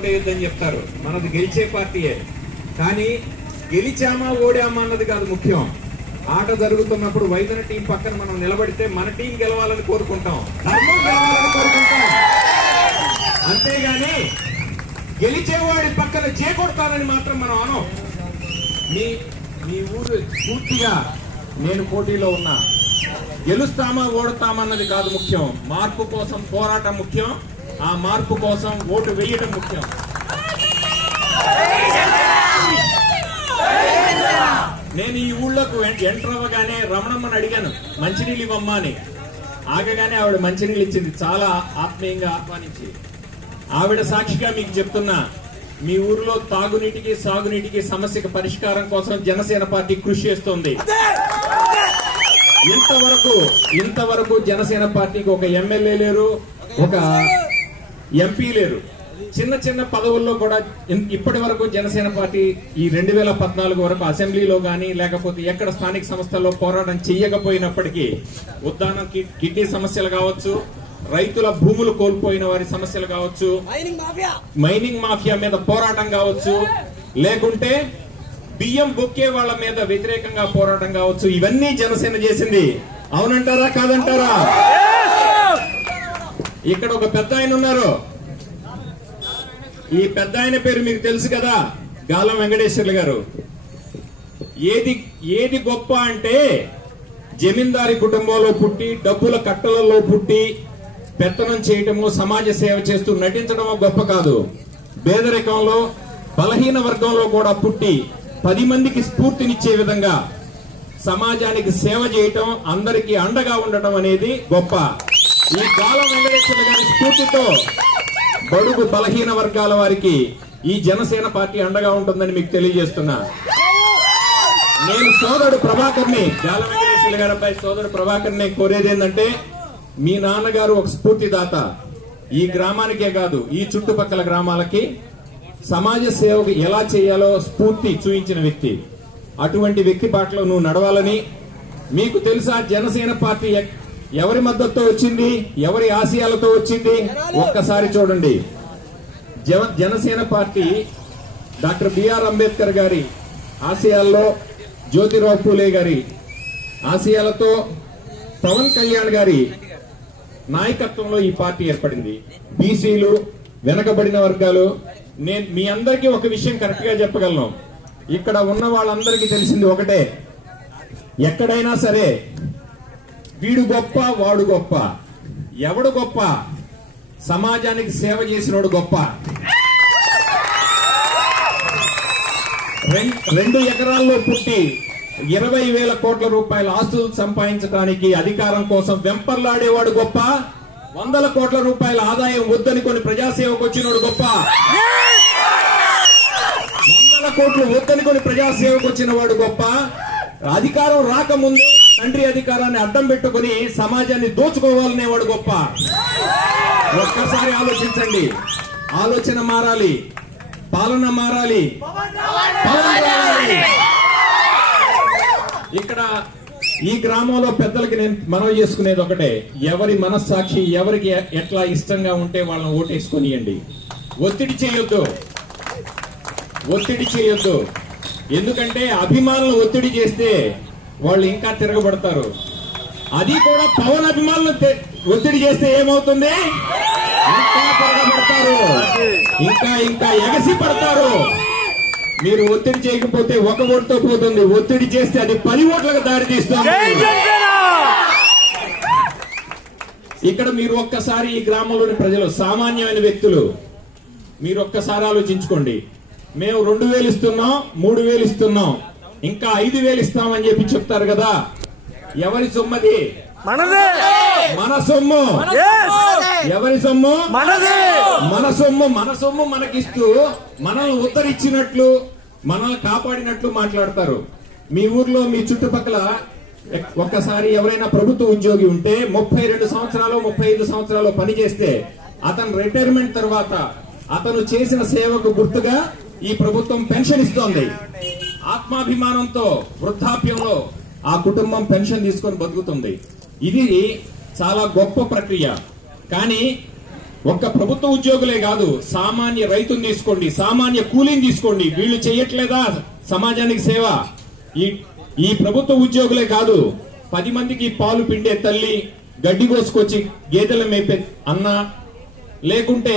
ఓటేయొద్దని చెప్తారు. మనది గెలిచే పార్టీయే. కానీ గెలిచామా ఓడామా అన్నది కాదు ముఖ్యం. ఆట జరుగుతున్నప్పుడు వైద్యుల టీం పక్కన మనం నిలబడితే మన టీం గెలవాలని కోరుకుంటాం, ధర్మం గెలవాలని కోరుకుంటాం. అంతేగాని గెలిచేవాడి పక్కన చేకొడతానని మాత్రం మనం అనం. మీ ఊరు పూర్తిగా నేను పోటీలో ఉన్నా. గెలుస్తామా ఓడతామా అన్నది కాదు ముఖ్యం. మార్పు కోసం పోరాటం ముఖ్యం. ఆ మార్పు కోసం ఓటు వేయడం ముఖ్యం. నేను ఈ ఊళ్ళోకి ఎంటర్ అవ్వగానే రమణమ్మని అడిగాను, మంచినీళ్ళు ఇవ్వమ్మా అని. ఆగగానే ఆవిడ మంచినీళ్ళు ఇచ్చింది, చాలా ఆత్మీయంగా ఆహ్వానించి. ఆవిడ సాక్షిగా మీకు చెప్తున్నా, మీ ఊర్లో తాగునీటికి సాగునీటికి సమస్యకు పరిష్కారం కోసం జనసేన పార్టీ కృషి చేస్తోంది. ఇంతవరకు జనసేన పార్టీకి ఒక ఎమ్మెల్యే లేరు, ఒక ఎంపీ లేరు. చిన్న చిన్న పదవుల్లో కూడా ఇప్పటి వరకు జనసేన పార్టీ ఈ 2014 వరకు అసెంబ్లీలో గానీ లేకపోతే ఎక్కడ స్థానిక సంస్థల్లో పోరాటం చెయ్యకపోయినప్పటికీ ఉద్దానం కిడ్నీ సమస్యలు కావచ్చు, రైతుల భూములు కోల్పోయిన వారి సమస్యలు కావచ్చు, మైనింగ్ మాఫియా మీద పోరాటం కావచ్చు, లేకుంటే బియ్యం బొక్కే వాళ్ళ మీద వ్యతిరేకంగా పోరాటం కావచ్చు, ఇవన్నీ జనసేన చేసింది. అవునంటారా కాదంటారా? ఇక్కడ ఒక పెద్ద ఆయన ఉన్నారు. ఈ పెద్ద ఆయన పేరు మీకు తెలుసు కదా, గాలం వెంకటేశ్వర్లు గారు. ఏది గొప్ప అంటే జమీందారి కుటుంబంలో పుట్టి, డబ్బుల కట్టలలో పుట్టి పెత్తనం చేయటము, సమాజ సేవ చేస్తూ నటించడమో గొప్ప కాదు. పేదరికంలో బలహీన వర్గంలో కూడా పుట్టి 10 మందికి స్ఫూర్తినిచ్చే విధంగా సమాజానికి సేవ చేయటం, అందరికీ అండగా ఉండటం అనేది గొప్ప. ఈ గాలం వెంకటేశ్వర్లు గారి స్ఫూర్తితో బడుగు బలహీన వర్గాల వారికి ఈ జనసేన పార్టీ అండగా ఉంటుందని మీకు తెలియజేస్తున్నా. నేను సోదరుడు ప్రభాకర్ని, గాలం వెంకటేశ్వర్లు గారి అబ్బాయి సోదరుడు ప్రభాకర్ని కోరేది ఏంటంటే, మీ నాన్నగారు ఒక స్ఫూర్తిదాత. ఈ గ్రామానికే కాదు, ఈ చుట్టుపక్కల గ్రామాలకి సమాజ సేవకు ఎలా చేయాలో స్ఫూర్తి చూపించిన వ్యక్తి. అటువంటి వ్యక్తి బాటలో నువ్వు నడవాలని. మీకు తెలుసా జనసేన పార్టీ ఎవరి మద్దతుతో వచ్చింది, ఎవరి ఆశయాలతో వచ్చింది? ఒక్కసారి చూడండి. Janasena party doctor B R Ambedkar గారి ఆశయాల్లో, జ్యోతిరావు పూలే గారి ఆశయాలతో, పవన్ కళ్యాణ్ గారి నాయకత్వంలో ఈ పార్టీ ఏర్పడింది. బీసీలు, వెనకబడిన వర్గాలు. నేను మీ అందరికీ ఒక విషయం కరెక్ట్ గా చెప్పగలను. ఇక్కడ ఉన్న వాళ్ళందరికీ తెలిసింది ఒకటే, ఎక్కడైనా సరే వీడు గొప్ప వాడు గొప్ప. ఎవడు గొప్ప? సమాజానికి సేవ చేసినోడు గొప్ప. 2 ఎకరాల్లో పుట్టి 20,000 కోట్ల రూపాయల ఆస్తులు సంపాదించడానికి అధికారం కోసం వెంపర్లాడేవాడు గొప్ప. 100 కోట్ల రూపాయల ఆదాయం వద్దని కొన్ని ప్రజాసేవకు వచ్చినోడు గొప్ప. 100 కోట్లు వద్దని కొన్ని ప్రజాసేవకు వచ్చిన వాడు గొప్ప. అధికారం రాకముందు తండ్రి అధికారాన్ని అడ్డం పెట్టుకుని సమాజాన్ని దోచుకోవాలనేవాడు గొప్ప. ఒక్కసారి ఆలోచించండి. ఆలోచన మారాలి, పాలన మారాలి. ఇక్కడ ఈ గ్రామంలో పెద్దలకి నేను మనవి చేసుకునేది ఒకటే, ఎవరి మనస్సాక్షి ఎవరికి ఎట్లా ఇష్టంగా ఉంటే వాళ్ళని ఓటేసుకొనియండి. ఒత్తిడి చేయొద్దు. ఎందుకంటే అభిమానులు ఒత్తిడి చేస్తే వాళ్ళు ఇంకా తిరగబడతారు. అది కూడా పవన్ అభిమానులు ఒత్తిడి చేస్తే ఏమవుతుంది? ఇంకా తిరగబడతారు, ఇంకా ఎగసి పడతారు. మీరు ఒత్తిడి చేయకపోతే 1 ఓటుతో పోతుంది. ఒత్తిడి చేస్తే అది 10 ఓట్లకు దారి తీస్తుంది. ఇక్కడ మీరు ఒక్కసారి ఈ గ్రామంలోని ప్రజలు, సామాన్యమైన వ్యక్తులు, మీరు ఒక్కసారి ఆలోచించుకోండి. మేము 2,000 ఇస్తున్నాం, 3,000 ఇస్తున్నాం, ఇంకా 5,000 ఇస్తామని చెప్పి చెప్తారు కదా. ఎవరి సొమ్మది? మన సొమ్ము. ఎవరి సొమ్ము? మన సొమ్ము మనకిస్తూ మనల్ని ఉత్తరిచ్చినట్లు, మనల్ని కాపాడినట్లు మాట్లాడతారు. మీ ఊర్లో, మీ చుట్టుపక్కల ఒక్కసారి ఎవరైనా ప్రభుత్వ ఉద్యోగి ఉంటే 32 సంవత్సరాలు 35 సంవత్సరాలు పనిచేస్తే అతను రిటైర్మెంట్ తర్వాత అతను చేసిన సేవకు గుర్తుగా ఈ ప్రభుత్వం పెన్షన్ ఇస్తోంది. ఆత్మాభిమానంతో వృద్ధాప్యంలో ఆ కుటుంబం పెన్షన్ తీసుకొని బతుకుతుంది. ఇది చాలా గొప్ప ప్రక్రియ. కానీ ఒక్క ప్రభుత్వ ఉద్యోగులే కాదు, సామాన్య రైతుని తీసుకోండి, సామాన్య కూలీని తీసుకోండి, వీళ్ళు చేయట్లేదా సమాజానికి సేవ? ఈ ప్రభుత్వ ఉద్యోగులే కాదు, 10 మందికి పాలు పిండే తల్లి, గడ్డి కోసుకొచ్చి గేదెల మేపే అన్న, లేకుంటే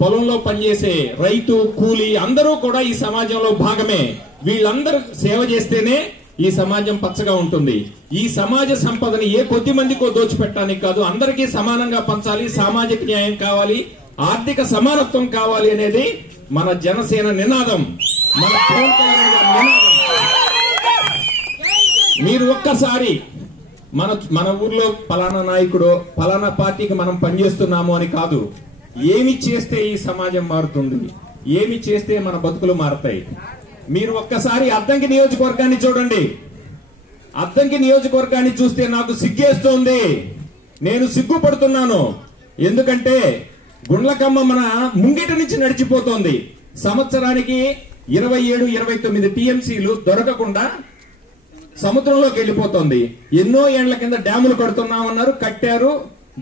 పొలంలో పనిచేసే రైతు కూలీ అందరూ కూడా ఈ సమాజంలో భాగమే. వీళ్ళందరూ సేవ చేస్తేనే ఈ సమాజం పచ్చగా ఉంటుంది. ఈ సమాజ సంపదని ఏ కొద్ది మందికో దోచిపెట్టడానికి కాదు, అందరికీ సమానంగా పంచాలి, సామాజిక న్యాయం కావాలి, ఆర్థిక సమానత్వం కావాలి అనేది మన జనసేన నినాదం, మన పవన్ కళ్యాణ్ గారి నినాదం. మీరు ఒక్కసారి మన ఊర్లో పలానా నాయకుడు, పలానా పార్టీకి మనం పనిచేస్తున్నాము అని కాదు, ఏమి చేస్తే ఈ సమాజం మారుతుంది, ఏమి చేస్తే మన బతుకులు మారుతాయి. మీరు ఒక్కసారి అద్దంకి నియోజకవర్గాన్ని చూడండి. అద్దంకి నియోజకవర్గాన్ని చూస్తే నాకు సిగ్గేస్తోంది, నేను సిగ్గుపడుతున్నాను. ఎందుకంటే గుండ్లకమ్మ మన ముంగిట నుంచి నడిచిపోతోంది. సంవత్సరానికి 27-29 టీఎంసీలు దొరకకుండా సముద్రంలోకి వెళ్ళిపోతుంది. ఎన్నో ఏళ్ల కింద డ్యాములు కడుతున్నామన్నారు, కట్టారు,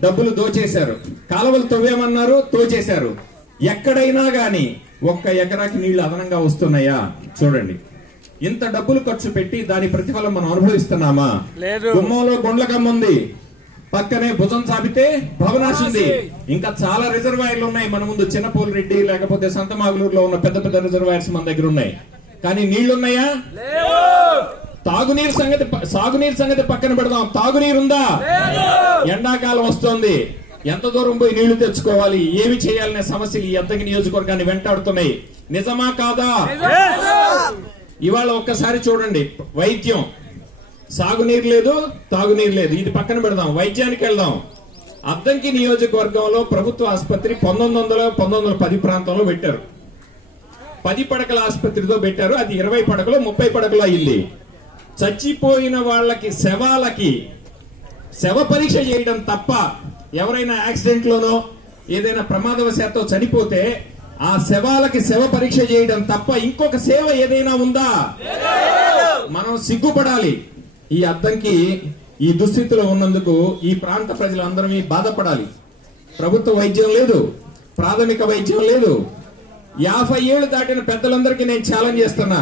డబ్బులు దోచేశారు. కాలువలు తవ్వేమన్నారు, తోచేశారు. ఎక్కడైనా గాని ఒక్క ఎకరాకి నీళ్లు అదనంగా వస్తున్నాయా? చూడండి. ఇంత డబ్బులు ఖర్చు పెట్టి దాని ప్రతిఫలం మనం అనుభవిస్తున్నామా? గుమ్మంలో గుండ్లకమ్మ ఉంది, పక్కనే భుజం చాపితే భవనాశ్ ఉంది, ఇంకా చాలా రిజర్వాయర్లు ఉన్నాయి మన ముందు. చిన్నపోలు రెడ్డి లేకపోతే సంతమాగులూరులో ఉన్న పెద్ద పెద్ద రిజర్వాయర్స్ మన దగ్గర ఉన్నాయి. కానీ నీళ్లున్నాయా? సాగునీరు సంగతి పక్కన పెడదాం, తాగునీరు ఉందా? ఎండాకాలం వస్తోంది, ఎంత దూరం పోయి నీళ్లు తెచ్చుకోవాలి, ఏమి చేయాలనే సమస్యలు ఈ అద్దంకి నియోజకవర్గాన్ని వెంటాడుతున్నాయి. నిజమా కాదా? ఇవాళ ఒక్కసారి చూడండి, వైద్యం, సాగునీరు లేదు, తాగునీరు లేదు, ఇది పక్కన పెడదాం, వైద్యానికి వెళ్దాం. అద్దంకి నియోజకవర్గంలో ప్రభుత్వ ఆసుపత్రి 1910 ప్రాంతంలో పెట్టారు. 10 పడకల ఆసుపత్రితో పెట్టారు. అది 20 పడకలు 30 పడకలు అయింది. చచ్చిపోయిన వాళ్ళకి శవాలకి శవ పరీక్ష చేయడం తప్ప, ఎవరైనా యాక్సిడెంట్ లోనో ఏదైనా ప్రమాదవశాత్తు చనిపోతే ఆ శవాలకి శవ పరీక్ష చేయడం తప్ప ఇంకొక సేవ ఏదైనా ఉందా? మనం సిగ్గుపడాలి. ఈ అద్దంకి ఈ దుస్థితిలో ఉన్నందుకు ఈ ప్రాంత ప్రజలందరం బాధపడాలి. ప్రభుత్వ వైద్యం లేదు, ప్రాథమిక వైద్యం లేదు. 50 ఏళ్లు దాటిన పెద్దలందరికీ నేను ఛాలెంజ్ చేస్తున్నా,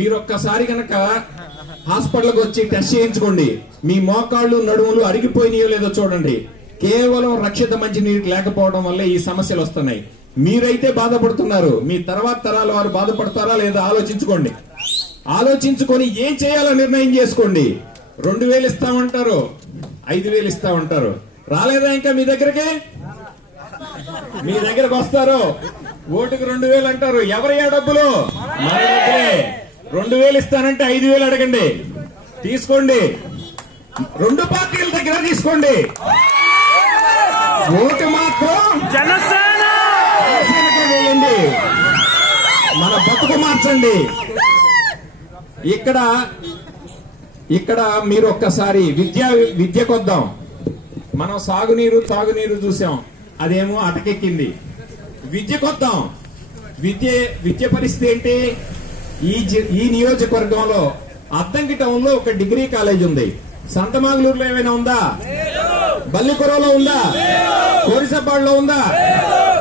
మీరు ఒక్కసారి కనుక హాస్పిటల్కి వచ్చి టెస్ట్ చేయించుకోండి. మీ మోకాళ్ళు నడుములు అరిగిపోయినాయో లేదో చూడండి. కేవలం రక్షిత మంచినీరు లేకపోవడం వల్లే ఈ సమస్యలు వస్తున్నాయి. మీరైతే బాధపడుతున్నారు, మీ తర్వాత తరాల వారు బాధపడతారా లేదా ఆలోచించుకోండి. ఆలోచించుకొని ఏం చేయాలో నిర్ణయం చేసుకోండి. 2000 ఇస్తామంటారు, 5000 ఇస్తామంటారు. రాలేదా ఇంకా మీ దగ్గరకి? మీ దగ్గరకు వస్తారు, ఓటుకు 2000 అంటారు. ఎవరయ్యా డబ్బులు? 2000 ఇస్తానంటే 5000 అడగండి, తీసుకోండి. 2 పార్టీల దగ్గర తీసుకోండి. ఓటు మాత్రం జనసేనకే వేయండి. మన బతుకు మార్చండి. ఇక్కడ మీరు ఒక్కసారి విద్యకొద్దాం. మనం సాగునీరు తాగునీరు చూసాం, అదేమో అటకెక్కింది. విద్యకొద్దాం. విద్య పరిస్థితి ఏంటి? ఈ నియోజకవర్గంలో అద్దంకి టౌన్ లో ఒక డిగ్రీ కాలేజ్ ఉంది. సంతమాగులూరులో ఏమైనా ఉందా? బల్లికొరలో ఉందా? కోరిసపాడులో ఉందా?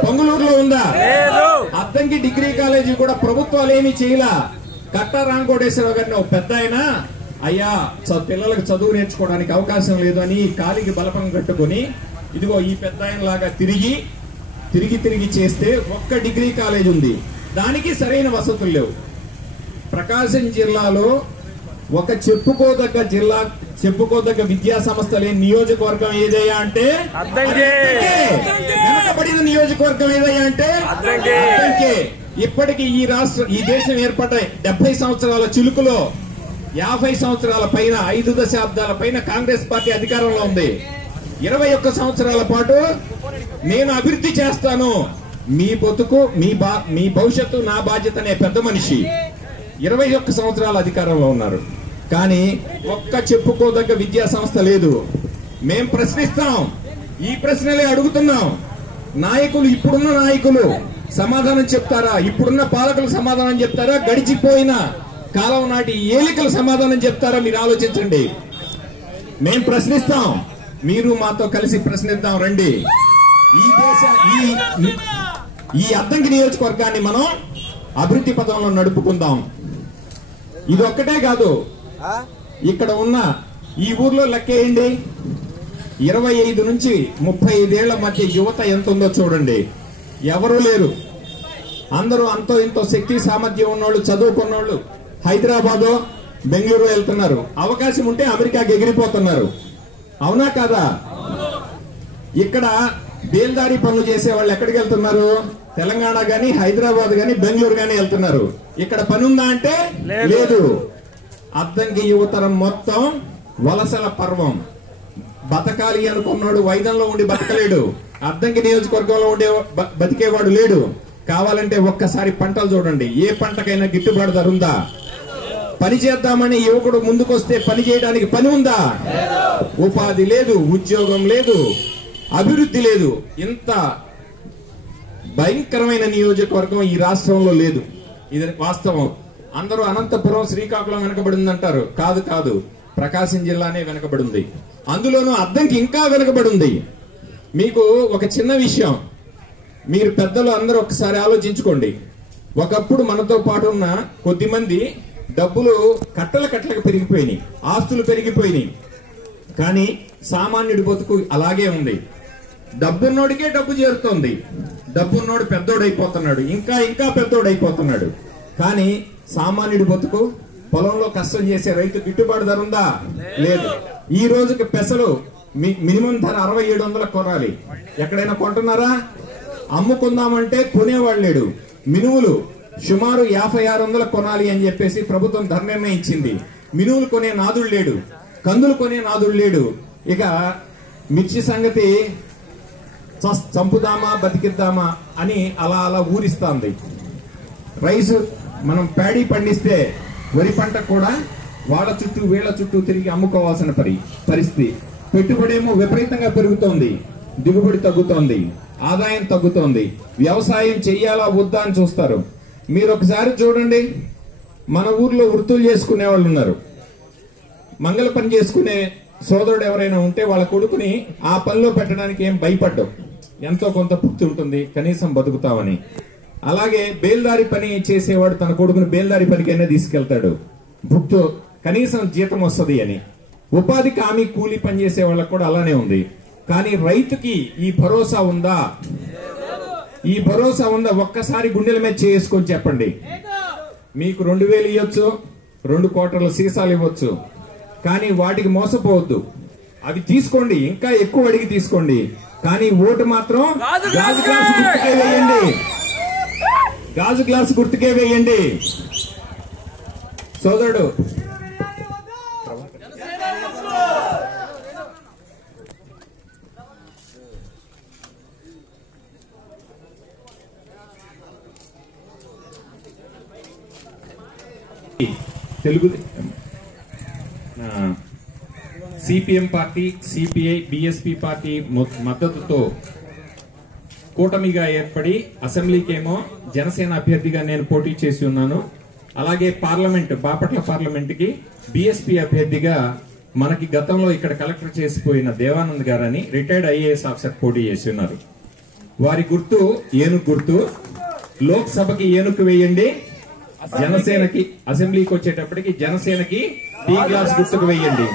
పొంగులూరులో ఉందా? అద్దంకి డిగ్రీ కాలేజీ కూడా ప్రభుత్వాలు ఏమీ చేయలా. కట్టా రాంకోటేశ్వరరావు గారిని ఒక పెద్ద ఆయన, అయ్యా పిల్లలకు చదువు నేర్చుకోవడానికి అవకాశం లేదు అని కాలికి బలపం కట్టుకుని, ఇదిగో ఈ పెద్ద ఆయన లాగా తిరిగి చేస్తే ఒక్క డిగ్రీ కాలేజ్ ఉంది. దానికి సరైన వసతులు లేవు. ప్రకాశం జిల్లాలో ఒక చెప్పుకోదగ్గ విద్యా సంస్థ లేని నియోజకవర్గం ఏదయ్యా అంటే వెనకబడిన నియోజకవర్గం ఏదయ్యా అంటే అద్దంకి. ఇప్పటికీ ఈ దేశం ఏర్పడ్డ 70 సంవత్సరాల చిలుకులో 50 సంవత్సరాల పైన, 5 దశాబ్దాల పైన కాంగ్రెస్ పార్టీ అధికారంలో ఉంది. 21 సంవత్సరాల పాటు నేను అభివృద్ధి చేస్తాను, మీ బతుకు మీ భవిష్యత్తు నా బాధ్యత అనే పెద్ద మనిషి 21 సంవత్సరాల అధికారంలో ఉన్నారు. కానీ ఒక్క చెప్పుకోదగ్గ విద్యా సంస్థ లేదు. మేం ప్రశ్నిస్తాం, ఈ ప్రశ్నలే అడుగుతున్నాం. ఇప్పుడున్న నాయకులు సమాధానం చెప్తారా? ఇప్పుడున్న పాలకులు సమాధానం చెప్తారా? గడిచిపోయిన కాలం నాటి ఏలికలు సమాధానం చెప్తారా? మీరు ఆలోచించండి. మేం ప్రశ్నిస్తాం, మీరు మాతో కలిసి ప్రశ్నిద్దాం రండి. ఈ అద్దంకి నియోజకవర్గాన్ని మనం అభివృద్ధి పథంలో నడుపుకుందాం. ఇది ఒక్కటే కాదు, ఇక్కడ ఉన్న ఈ ఊర్లో లెక్కేయండి, 25 నుంచి 35 ఏళ్ల మధ్య యువత ఎంత ఉందో చూడండి. ఎవరూ లేరు. అందరూ అంతో ఇంతో శక్తి సామర్థ్యం ఉన్నోళ్ళు, చదువుకున్నోళ్ళు హైదరాబాదు బెంగళూరు వెళ్తున్నారు. అవకాశం ఉంటే అమెరికాకి ఎగిరిపోతున్నారు. అవునా కాదా? ఇక్కడ బేల్దారి పనులు చేసే వాళ్ళు ఎక్కడికి వెళ్తున్నారు? తెలంగాణ గాని, హైదరాబాద్ గాని, బెంగళూరు గాని వెళ్తున్నారు. ఇక్కడ పని ఉందా అంటే లేదు. అద్దంకి యువతరం మొత్తం వలసల పర్వం. బతకాలి అనుకున్నాడు వైద్యంలో ఉండి బతకలేడు. అద్దంకి నియోజకవర్గంలో ఉండే బతికేవాడు లేడు. కావాలంటే ఒక్కసారి పంటలు చూడండి. ఏ పంటకైనా గిట్టుబాటు ధర ఉందా? పని చేద్దామని యువకుడు ముందుకొస్తే పని చేయడానికి పని ఉందా? ఉపాధి లేదు, ఉద్యోగం లేదు, అభివృద్ధి లేదు. ఇంత భయంకరమైన నియోజకవర్గం ఈ రాష్ట్రంలో లేదు. ఇది వాస్తవం. అందరూ అనంతపురం, శ్రీకాకుళం వెనకబడింది అంటారు. కాదు కాదు, ప్రకాశం జిల్లానే వెనకబడింది. అందులోనూ అద్దంకి ఇంకా వెనకబడింది. మీకు ఒక చిన్న విషయం, మీరు పెద్దలు అందరూ ఒకసారి ఆలోచించుకోండి. ఒకప్పుడు మనతో పాటు ఉన్న కొద్దిమంది డబ్బులు కట్టలకు పెరిగిపోయినాయి, ఆస్తులు పెరిగిపోయినాయి. కానీ సామాన్యుడి బతుకు అలాగే ఉంది. డబ్బున్నోడికే డబ్బు చేరుతోంది. డబ్బున్నోడు పెద్దోడైపోతున్నాడు, ఇంకా ఇంకా పెద్దోడైపోతున్నాడు. కానీ సామాన్యుడి బతుకు, పొలంలో కష్టం చేసే రైతు గిట్టుబాటు ధర ఉందా? లేదు. ఈ రోజుకి పెసలు మినిమం ధర 6700 కొనాలి. ఎక్కడైనా కొంటున్నారా? అమ్ముకుందామంటే కొనేవాడు లేడు. మినువులు సుమారు 5600 కొనాలి అని చెప్పేసి ప్రభుత్వం ధర నిర్ణయించింది. మినువులు కొనే నాదుడు లేడు, కందులు కొనే నాదుడు లేడు. ఇక మిర్చి సంగతి చంపుదామా బతికిద్దామా అని అలా అలా ఊరిస్తాంది. రైసు మనం ప్యాడీ పండిస్తే వరి పంట కూడా వాళ్ళ చుట్టూ వీళ్ళ చుట్టూ తిరిగి అమ్ముకోవాల్సిన పరిస్థితి. పెట్టుబడి ఏమో విపరీతంగా పెరుగుతోంది, దిగుబడి తగ్గుతోంది, ఆదాయం తగ్గుతోంది. వ్యవసాయం చెయ్యాలా వద్దా అని చూస్తారు. మీరు ఒకసారి చూడండి, మన ఊర్లో వృత్తులు చేసుకునే వాళ్ళు ఉన్నారు. మంగళ పని చేసుకునే సోదరుడు ఎవరైనా ఉంటే వాళ్ళ కొడుకుని ఆ పనిలో పెట్టడానికి ఏం భయపడ్డావు. ఎంతో కొంత పుట్టి ఉంటుంది, కనీసం బతుకుతామని. అలాగే బేల్దారి పని చేసేవాడు తన కొడుకుని బేల్దారి పనికైనా తీసుకెళ్తాడు, భుక్తో కనీసం జీతం వస్తుంది అని. ఉపాధి హామీ కూలీ పని చేసే వాళ్ళకు కూడా అలానే ఉంది. కానీ రైతుకి ఈ భరోసా ఉందా? ఈ భరోసా ఉందా? ఒక్కసారి గుండెల మీద చేసుకొని చెప్పండి. మీకు 2000 ఇవ్వచ్చు, 2 కోటర్ల సీసాలు ఇవ్వచ్చు, కానీ వాటికి మోసపోవద్దు. అవి తీసుకోండి, ఇంకా ఎక్కువ అడిగి తీసుకోండి. కానీ ఓటు మాత్రం గాజు గ్లాసు గుర్తుకే వేయండి. గాజు గ్లాసు గుర్తుకే వేయండి. సోదరుడు Telugu CPM party, CPI, BSP party మద్దతుతో కూటమిగా ఏర్పడి అసెంబ్లీకేమో జనసేన అభ్యర్థిగా నేను పోటీ చేసి ఉన్నాను. అలాగే పార్లమెంట్, బాపట్ల పార్లమెంట్ కి బిఎస్పి అభ్యర్థిగా మనకి గతంలో ఇక్కడ కలెక్టర్ చేసిపోయిన దేవానంద్ గారని రిటైర్డ్ ఐఏఎస్ ఆఫీసర్ పోటీ చేసి ఉన్నారు. వారి గుర్తు ఏనుగు గుర్తు. లోక్సభకి ఏనుగు వేయండి, జనసేనకి అసెంబ్లీకి వచ్చేటప్పటికి జనసేనకి టీ గ్లాస్ గుర్తుకు వేయండి.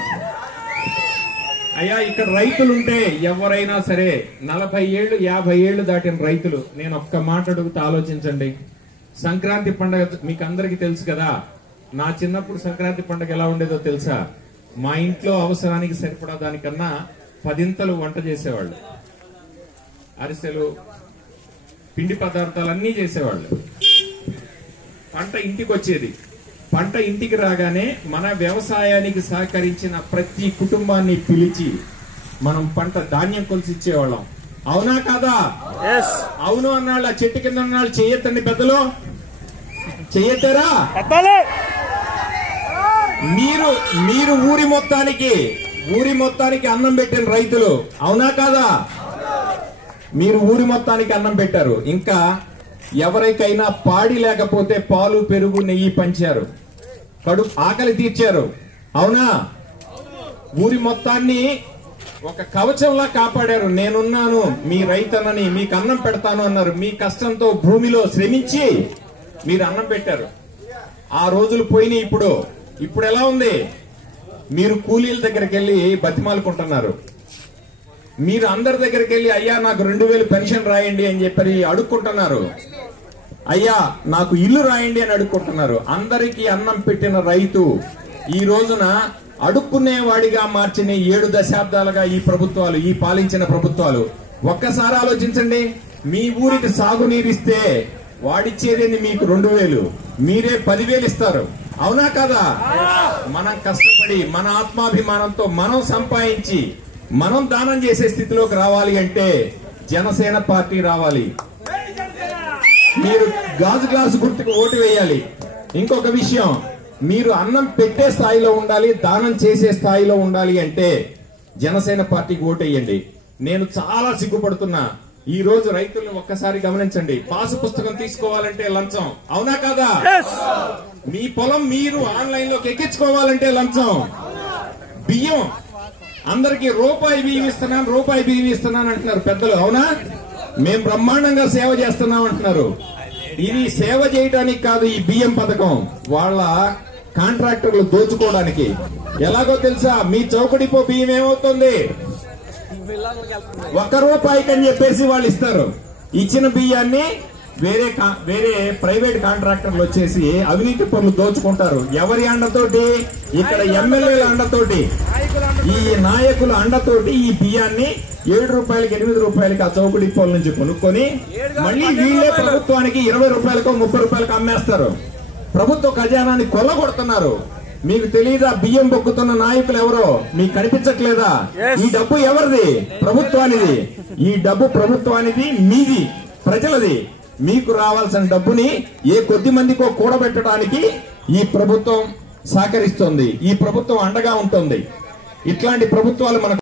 అయ్యా, ఇక్కడ రైతులుంటే ఎవరైనా సరే 40 ఏళ్ళు 50 ఏళ్ళు దాటిన రైతులు, నేను ఒక్క మాట అడుగుతా, ఆలోచించండి. సంక్రాంతి పండుగ మీకు అందరికి తెలుసు కదా. నా చిన్నప్పుడు సంక్రాంతి పండుగ ఎలా ఉండేదో తెలుసా? మా ఇంట్లో అవసరానికి సరిపడా దానికన్నా 10 వంట చేసేవాళ్ళు. అరిసెలు, పిండి పదార్థాలు అన్నీ చేసేవాళ్ళు. పంట ఇంటికి వచ్చేది. పంట ఇంటికి రాగానే మన వ్యవసాయానికి సహకరించిన ప్రతి కుటుంబాన్ని పిలిచి మనం పంట ధాన్యం కొలిసి ఇచ్చేవాళ్ళం. అవునా కాదా? అవును అన్నాళ్ళ చెట్టు కింద ఉన్నాళ్ళు చెయ్యొద్దండి. పెద్దలు చెయ్యొద్దారా? మీరు ఊరి మొత్తానికి అన్నం పెట్టిన రైతులు, అవునా కాదా? మీరు ఊరి మొత్తానికి అన్నం పెట్టారు. ఇంకా ఎవరికైనా పాడి లేకపోతే పాలు, పెరుగు, నెయ్యి పంచారు, ఆకలి తీర్చారు. అవునా? ఊరి మొత్తాన్ని ఒక కవచంలా కాపాడారు. నేనున్నాను, మీ రైతన్నని, మీకు అన్నం పెడతాను అన్నారు. మీ కష్టంతో భూమిలో శ్రమించి మీరు అన్నం పెట్టారు. ఆ రోజులు పోయినాయి. ఇప్పుడు ఎలా ఉంది? మీరు కూలీల దగ్గరికి వెళ్ళి బతిమాలుకుంటున్నారు. మీరు అందరి దగ్గరికి వెళ్ళి అయ్యా నాకు 2000 పెన్షన్ రాయండి అని చెప్పి అడుక్కుంటున్నారు. అయ్యా నాకు ఇల్లు రాయండి అని అడుక్కుంటున్నారు. అందరికీ అన్నం పెట్టిన రైతు ఈ రోజున అడుక్కునేవాడిగా మార్చిన 7 దశాబ్దాలుగా ఈ పాలించిన ప్రభుత్వాలు. ఒక్కసారి ఆలోచించండి. మీ ఊరికి సాగునీరిస్తే వాడిచ్చేదేంది మీకు 2000, మీరే 10,000 ఇస్తారు. అవునా కదా? మనం కష్టపడి మన ఆత్మాభిమానంతో మనం సంపాదించి మనం దానం చేసే స్థితిలోకి రావాలి అంటే జనసేన పార్టీ రావాలి. మీరు గాజు గ్లాసు గుర్తుకు ఓటు వేయాలి. ఇంకొక విషయం, మీరు అన్నం పెట్టే స్థాయిలో ఉండాలి, దానం చేసే స్థాయిలో ఉండాలి అంటే జనసేన పార్టీకి ఓటు వేయండి. నేను చాలా సిగ్గుపడుతున్నా. ఈ రోజు రైతులను ఒక్కసారి గమనించండి. పాసు పుస్తకం తీసుకోవాలంటే లంచం. అవునా కదా? మీ పొలం మీరు ఆన్లైన్ లోకి ఎక్కించుకోవాలంటే లంచం. బియ్యం అందరికి రూపాయి బియ్యం ఇస్తున్నాను అంటున్నారు పెద్దలు. అవునా? మేము బ్రహ్మాండంగా సేవ చేస్తున్నాం అంటున్నారు. ఇది సేవ చేయడానికి కాదు. ఈ బియ్యం పథకం వాళ్ళ కాంట్రాక్టర్లు దోచుకోవడానికి. ఎలాగో తెలుసా? మీ చౌకడిపో బియ్యం ఏమవుతుంది? ₹1 అని చెప్పేసి వాళ్ళు ఇస్తారు. ఇచ్చిన బియ్యాన్ని వేరే ప్రైవేట్ కాంట్రాక్టర్లు వచ్చేసి అవినీతి పనులు దోచుకుంటారు. ఎవరి అండతోటి? ఇక్కడ ఎమ్మెల్యేల అండతోటి, ఈ నాయకుల అండతోటి ఈ బియ్యాన్ని ₹7, ₹8 ఆ చౌక డిపోల నుంచి కొనుక్కొని మళ్ళీ వీళ్ళే ప్రభుత్వానికి ₹20, ₹30 అమ్మేస్తారు. ప్రభుత్వ ఖజానాన్ని కొల్లగొడుతున్నారు. మీకు తెలియదా? బియ్యం బొక్కుతున్న నాయకులు ఎవరో మీకు కనిపించట్లేదా? ఈ డబ్బు ఎవరిది? ప్రభుత్వానిది. ఈ డబ్బు ప్రభుత్వానిది, మీది, ప్రజలది. మీకు రావాల్సిన డబ్బుని ఏ కొద్ది మందికో కూడబెట్టడానికి ఈ ప్రభుత్వం సహకరిస్తోంది. ఈ ప్రభుత్వం అండగా ఉంటుంది. ఇట్లాంటి ప్రభుత్వాలు మనకు